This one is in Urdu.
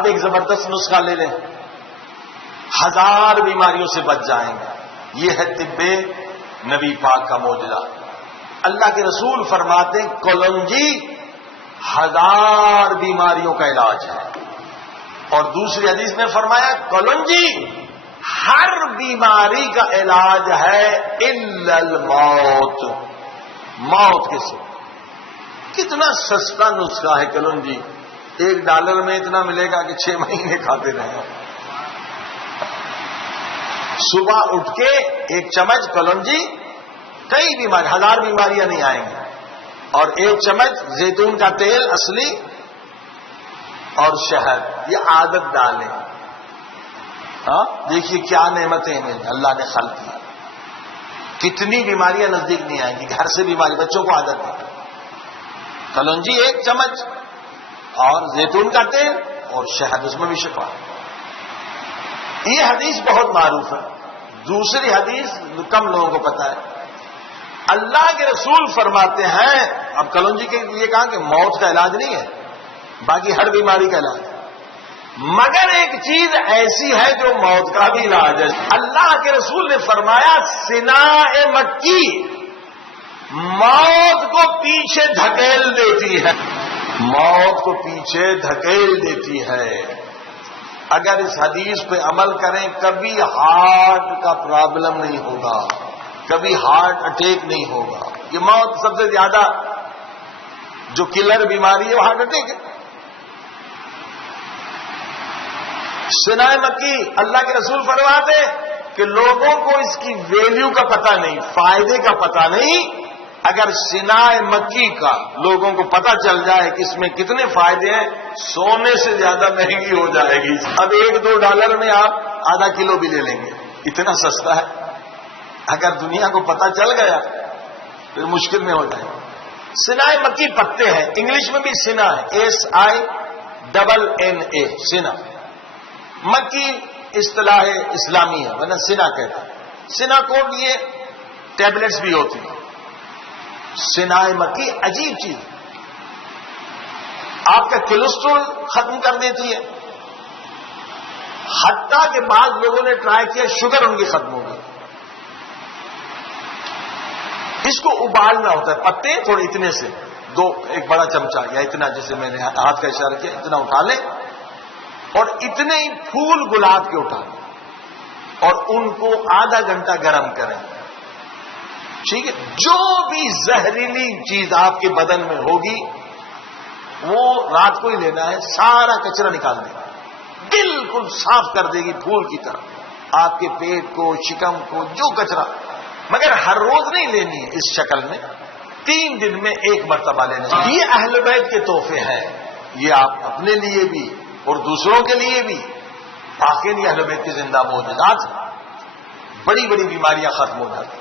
اب ایک زبردست نسخہ لے لیں، 1000 بیماریوں سے بچ جائیں گے. یہ ہے طب نبی پاک کا معجزہ. اللہ کے رسول فرماتے ہیں کلونجی 1000 بیماریوں کا علاج ہے. اور دوسری حدیث میں فرمایا کلونجی ہر بیماری کا علاج ہے الا الموت، موت کے سوا. کتنا سستا نسخہ ہے کلونجی، $1 میں اتنا ملے گا کہ 6 مہینے کھاتے رہیں. صبح اٹھ کے ایک چمچ کلونجی، کئی بیماری 1000 بیماریاں نہیں آئیں گی. اور ایک چمچ زیتون کا تیل اصلی اور شہد، یہ عادت ڈالیں. ہاں دیکھیے کیا نعمتیں ہیں اللہ نے خلق کی. کتنی بیماریاں نزدیک نہیں آئیں گی. گھر سے بیماری، بچوں کو عادت ہے. کلونجی ایک چمچ اور زیتون کا تیل اور شہد، اس میں بھی شفا. یہ حدیث بہت معروف ہے. دوسری حدیث کم لوگوں کو پتا ہے. اللہ کے رسول فرماتے ہیں، اب کلونجی کے لیے کہا کہ موت کا علاج نہیں ہے، باقی ہر بیماری کا علاج ہے، مگر ایک چیز ایسی ہے جو موت کا بھی علاج ہے. اللہ کے رسول نے فرمایا سناء مکی موت کو پیچھے دھکیل دیتی ہے، موت کو پیچھے دھکیل دیتی ہے. اگر اس حدیث پہ عمل کریں کبھی ہارٹ کا پرابلم نہیں ہوگا، کبھی ہارٹ اٹیک نہیں ہوگا. یہ موت سب سے زیادہ جو کلر بیماری ہے وہ ہارٹ اٹیک ہے. سناء مکی اللہ کے رسول فرماتے کہ لوگوں کو اس کی ویلیو کا پتہ نہیں، فائدے کا پتہ نہیں. اگر سناء مکی کا لوگوں کو پتہ چل جائے کہ اس میں کتنے فائدے ہیں، سونے سے زیادہ مہنگی ہو جائے گی. اب $1-2 میں آپ آدھا کلو بھی لے لیں گے، اتنا سستا ہے. اگر دنیا کو پتہ چل گیا پھر مشکل میں ہو جائے گا. سناء مکی پتے ہیں، انگلش میں بھی سنا ہے، SINNA، سنا. مکی اصطلاح اسلامی ہے ورنہ سنا کہتا ہے. سنا کوڈ یہ ٹیبلٹس بھی ہوتی ہیں. سناء مکی عجیب چیز، آپ کا کولیسٹرول ختم کر دیتی ہے. حتیٰ کہ بعض لوگوں نے ٹرائی کیا شوگر ان کی ختم ہو گئی. اس کو ابالنا ہوتا ہے، پتے تھوڑے اتنے سے ایک بڑا چمچہ یا اتنا، جیسے میں نے ہاتھ کا اشارہ کیا، اتنا اٹھا لیں اور اتنے ہی پھول گلاب کے اٹھا لیں اور ان کو آدھا گھنٹہ گرم کریں. ٹھیک ہے، جو بھی زہریلی چیز آپ کے بدن میں ہوگی وہ رات کو ہی لینا ہے، سارا کچرا نکال دے گا، بالکل صاف کر دے گی پھول کی طرح آپ کے پیٹ کو، شکم کو، جو کچرا. مگر ہر روز نہیں لینی ہے اس شکل میں، 3 دن میں 1 مرتبہ لینا. یہ اہل بیت کے تحفے ہیں، یہ آپ اپنے لیے بھی اور دوسروں کے لیے بھی. واقعی اہل بیت کے زندہ معجزات، بڑی بڑی بیماریاں ختم ہو جاتی.